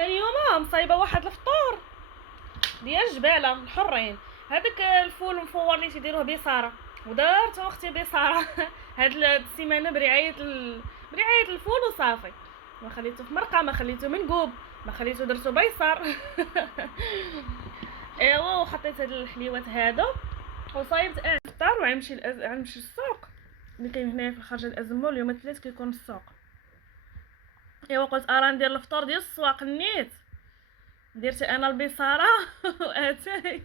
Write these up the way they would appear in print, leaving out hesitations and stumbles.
انا اليوم مصايبه واحد الفطور ديال الجباله الحرين. هذاك الفول المفور اللي تيديروه بصاره ودارت اختي بصاره هاد السيمانه برعايه الفول وصافي. ما خليته في مرقه، ما خليته منقوب، ما خليته درتو بيصار ايوا وحطيت هاد الحليوات هادو وصايبت انا الفطار وغنمشي للسوق اللي كاين هنايا في الخرجه الازمو. اليوم الثلاث كيكون السوق. ايوا قلت ارا ندير الفطور ديال السواق نيت. درت انا البصاره واتاي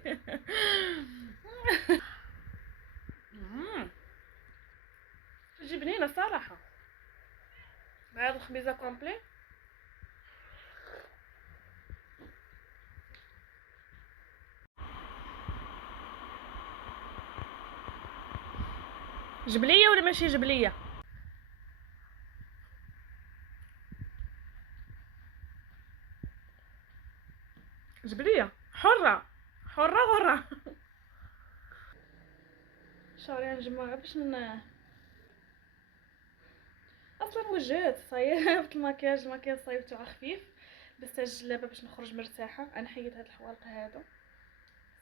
تجي بنينه صراحه مع هاد الخبيزه كومبلي. جبليه ولا ماشي جبليه؟ جبليه حره حره غره شعري نجمع باش اصلا وجهت صايبت المكياج صايبته على خفيف بس الجلابه باش نخرج مرتاحه. انا حيد هاد الحوالق هادو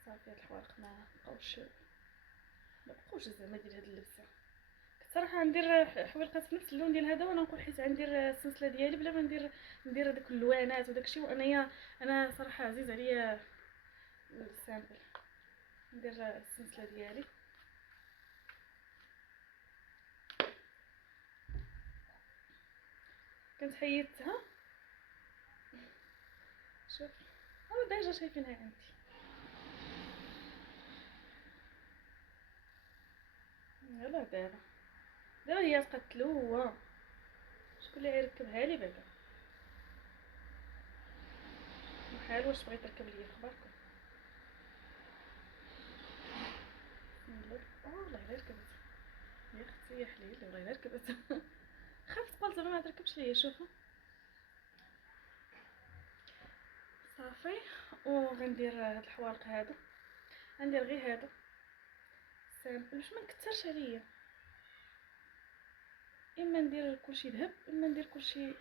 صافي. هاد الحوالق ما بقاوش زعما ديال هاد اللبسه. كنت صراحه ندير حويلقات في نفس اللون ديال هذا وانا نقول حيت غندير السلسله ديالي بلا ما ندير هذوك اللوانات وداكشي. وانايا انا صراحه عزيز عليا السامبل ندير السلسله ديالي. كنت حيدتها شوف هو ديجا شايفينها عندي. يلا دابا هي تقتلوها. شكون اللي غيركبها لي بعدا؟ بحال واش بغيت تركب ليا في خباركم؟ والله الا ركبت يا اختي يا حليل والله الا ركبت خفت قلت زعما ما تركبش ليا. شوفوا صافي. وغندير هاد الحوالق هادو غندير غير هادو سامبل باش ما نكثرش عليا. اما ندير كلشي ذهب اما ندير كلشي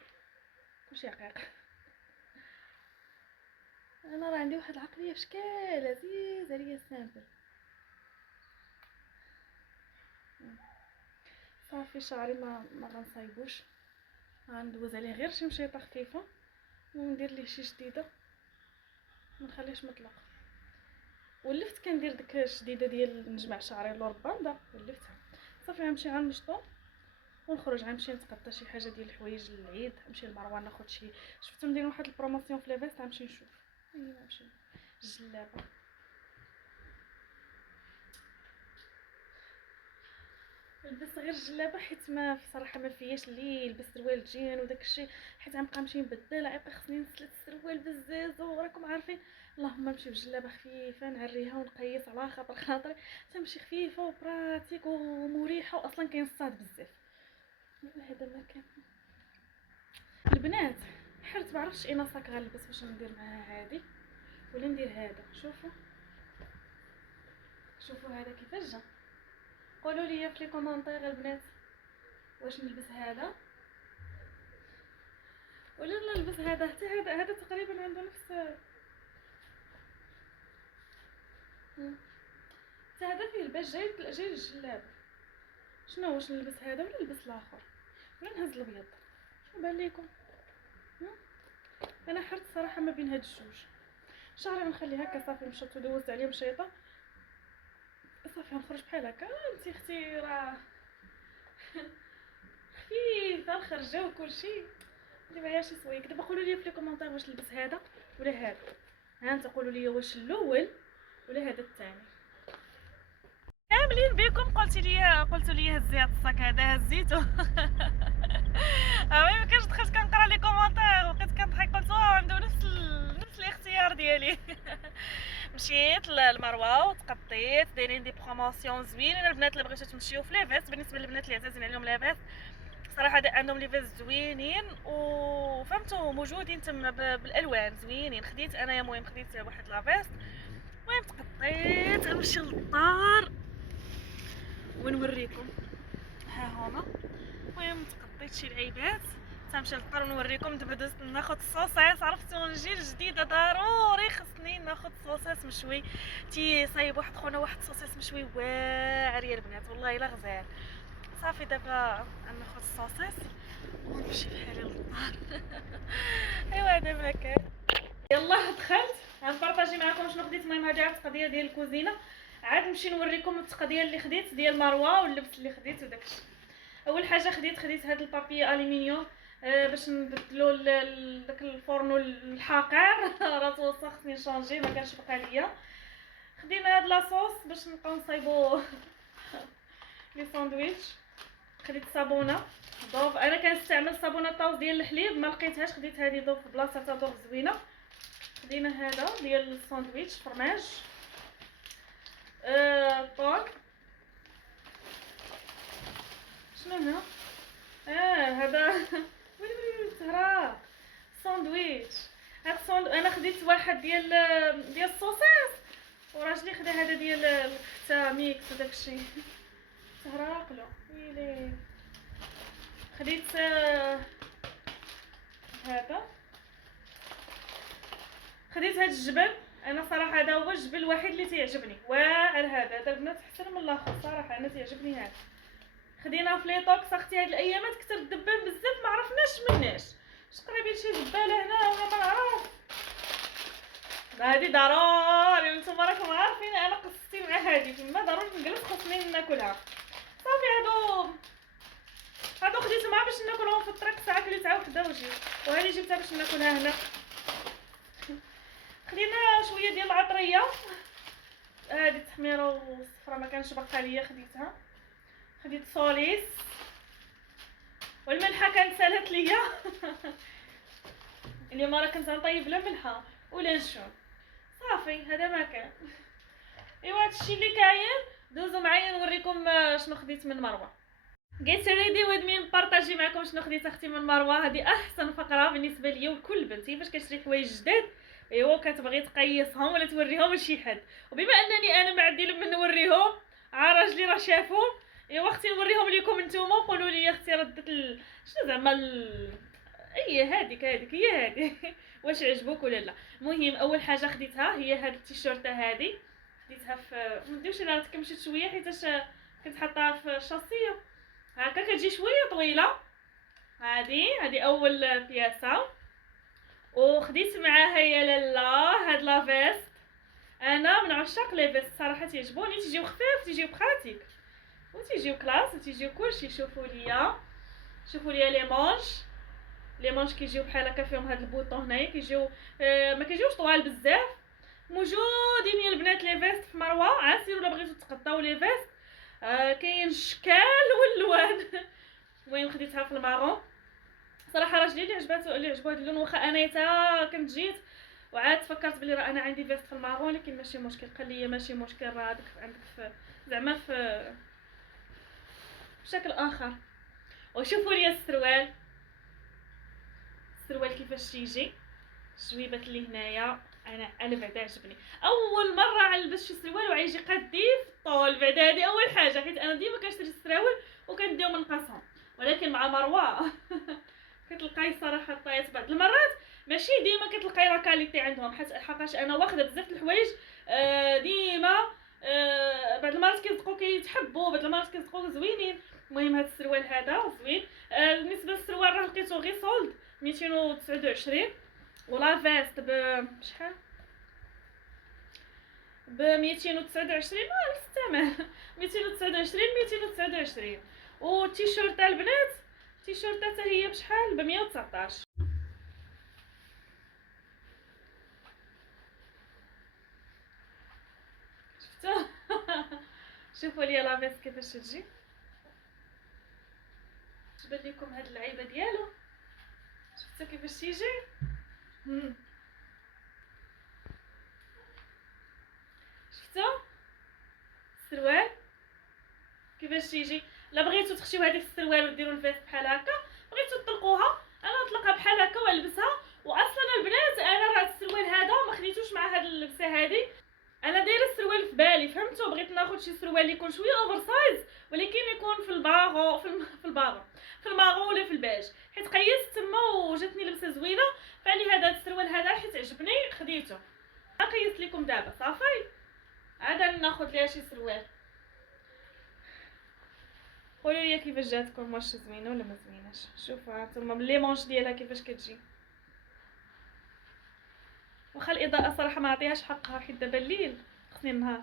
عقيق. انا راه عندي واحد العقليه فشكال عزيز عليا سامبل. صافي شعري ما غنصايبوش غندوز عليه غير شي مشيطه خفيفه وندير ليه شي جديده ما نخليهش مطلق. ولفت كندير ديك الشديده ديال نجمع شعري لور باندا ولفتها. صافي غنمشي غنشطو ونخرج غنمشي نتقطى شي حاجه ديال الحوايج للعيد. نمشي لمروان ناخذ شي شفتو مديرين واحد البروموسيون في لافيست غنمشي نشوف. نمشي الجلابه لبس غير الجلابه حيت ما صراحه ما فياش اللي يلبس سروال جين وداك الشيء حيت غنبقى نمشي نبدل غيبقى خصني نسلت السروال بزاز وراكم عارفين. اللهم نمشي بجلابه خفيفه نعريها ونقيس على خاطري تمشي خفيفه وبراتيك ومريحه واصلا كينصاد بزاف. هذا ما كان البنات حرت بعرفش اين صاك غنلبس واش ندير معها هادي ولا ندير هذا. شوفوا هذا كيفاش جا. قولوا لي في لي كومونتير البنات واش نلبس هذا ولا نلبس هذا. حتى هذا تقريبا عنده نفس حتى هذا فيه الباش جاي الجلاب. شنو واش نلبس هذا ولا نلبس الاخر ولا نهز الابيض؟ شنو بان ليكم؟ انا حرت صراحه ما بين هاد الجوج. شعري غنخلي هكا صافي مشيت ودوزت عليه مشيطه صافي غنخرج بحال هكا. انت اختي راه خفيفه الخرجه وكلشي ندير معايا شي سويك. دابا قولوا لي في لي كومونتير واش نلبس هذا ولا هذا. ها انت قولوا لي واش الاول ولا هذا الثاني. كاملين بكم قلتوا لي هزي هاد الصاك هذا هزيتو ما كانش دخلت كنقرا لي كومونتير وبقيت كنضحك قلت واو عنده نفس الاختيار ديالي مشيت لمروه وتقطيت دايرين دي بروموسيون زوينين. البنات اللي بغيتو تمشيو في ليفيست بالنسبه للبنات اللي عزازين عليهم ليفيست صراحه عندهم ليفيست زوينين وفهمتوا موجودين تما بالالوان زوينين. خديت انايا المهم خديت واحد لافيست المهم تقطيت نمشي للدار ونوريكم. ها هما المهم تقطيت شي لعيبات تنمشي للدار ونوريكم. دابا دوزت ناخذ الصوصيص عرفتو ونجي مشوي، تيصايب واحد خونا واحد الصوصيص مشوي واعر يا البنات، والله الا غزال. صافي دابا غناخد الصوصيص ونمشي بحالي للدار. ايوا دابا كان يلا دخلت غنبارطاجي معكم شنو خديت. المهم هذه التقضيه ديال الكوزينه، عاد نمشي نوريكم التقضيه اللي خديت ديال مروه واللبس اللي خديت وداكشي. اول حاجه خديت هذا البابي الومنيوم باش نبدلو داك الفورنو الحاقر. راه توسخ خصني نشونجي ما كانش بقى ليا. خدينا هاد لاصوص باش نبقاو نصايبو لي ساندويتش. خديت صابونه دوف، انا كنستعمل صابونه طاوز ديال الحليب ما لقيتهاش، خديت هذه دوف في بلاصه دوف زوينه. خدينا هذا ديال الساندويتش فرماج طون. شنو هنا هذا ويلي زهراء ساندويتش. انا خديت واحد ديال الصوصيص وراجلي خدا هذا ديال الكفته ميكس وداكشي. زهراء قلو ويلي. خديت هذا، خديت هاد الجبل. انا صراحه هذا هو الجبل الوحيد اللي تيعجبني، واعر هذا البنات احسن من الاخر صراحه، انا تيعجبني هذا. خدينا فليطوكس. اختي هاد الايامات كثر الدبان بزاف ما عرفناش اش قريبين شي زباله هنا ولا ما نعرف. هادي ضروري نتوما راكم عارفين انا قصتي مع هادي، فما ضروري نجلس خصني ناكلها. صافي هادو خديتهم باش ناكلهم في الطريق ساعه كليت وحده وجيت، وهذه جبتها باش ناكلها هنا. خدينا شويه ديال العطريه، هذه التحميره والصفرا ما كانش باقا ليا خديتها. خديت سوليس والملحه كانت سالت ليا. اليوم راه كنت نطيب لا ملحه ولا نشون. صافي هذا ما كان. ايوا هادشي اللي كاين. دوزو معايا نوريكم شنو خديت من مروه. جيت ريدي ودمي نبارطاجي معكم شنو خديت اختي من مروه. هذه احسن فقره بالنسبه ليا وكل بنت فاش كتشري حوايج جداد ايوا كتبغي تقيسهم ولا توريهم لشي حد. وبما انني انا ما عندي لمن نوريهم راجلي راه شافهم، ايوا اختي نوريهم لكم نتوما وقولوا لي اختي ردت شنو زعما اي هذيك هي هذه. واش عجبوك ولا لا. المهم اول حاجه خديتها هي هاد التيشيرت هذه. خديتها في منديوش انا تكمشت شويه حيتاش كنت حاطاها في الشاصيه هكا كتجي شويه طويله. هذه اول بياسه. وخديت معاها يا لالا هاد لافيست. انا من عشاق لي فيست صراحه تيعجبوني، تيجيو خفاف تيجيو براتيك وتيجيو كلاس وتيجيو كلشي. شوفوا ليا لي مانش كيجيو بحال هكا فيهم هاد البوطون هنايا كيجيو ما كيجيوش طوال بزاف. موجودين يا البنات لي فيست في مروه. عاسير ولا بغيتو تقطاو لي فيست كاين الشكال واللوان. المهم خديتها في المارون. صراحه راجلي اللي عجبو هذا اللون، واخا انا حتى كنت جيت وعاد فكرت بلي راه انا عندي فيست في المارون، لكن ماشي مشكل. قال لي ماشي مشكل راه هذاك عندك في زعما في بشكل اخر. وشوفوا لي السروال كيفاش تيجي الجويبات اللي هنايا. انا بعدا عجبني. اول مره نلبس شي سروال وعيجي قدي في الطول بعدا. هذه اول حاجه حيت انا ديما كنشري السراول وكنديو من قصهم، ولكن مع مروه كتلقاي صراحه طايات بعض المرات ماشي ديما كتلقاي لا كاليتي عندهم، حقاش انا واخده بزاف الحوايج ديما بعض المرات كيصدقوا كيتحبوا، بعض المرات كيصدقوا زوينين. المهم هذا السروال هذا زوين. بالنسبه للسروال راه لقيتو غير سولد 229 ولا فيست بشحال ب 229 ما الثمن 229 والتيشيرت تاع البنات التيشيرت حتى هي بشحال ب 119. شفتوا شوفوا لي لا فيست كيفاش تجي. جبت لكم هاد اللعيبه ديالو. شفتوا كيفاش تيجي شفتوا السروال كيفاش تيجي. لا بغيتو تخشيو هذيك السروال وديروا الفيست بحال هكا، بغيتو تطلقوها انا نطلقها بحال هكا ونلبسها. واصلا البنات انا راه السروال هذا ما خديتوش مع هاد اللبسه هذه، انا دايره السروال في بالي فهمتوا. بغيت ناخذ شي سروال اللي يكون شويه اوفر سايز ولكن يكون في الباغو في الماغو ولا في الباج، حيت قيست تما وجاتني لبسه زوينه. فعلي هذا السروال هذا حيت عجبني خديته. قيست قيس لكم دابا صافي. عاد ناخذ ليها شي سروال. قولوا لي كيفاش جاتكم، واش زوينه ولا ما زويناش. شوفوا هانتوما من لي مونش ديالها كيفاش كتجي. واخا الاضاءه صراحه ما عطيهاش حقها حيت دابا الليل خصني النهار.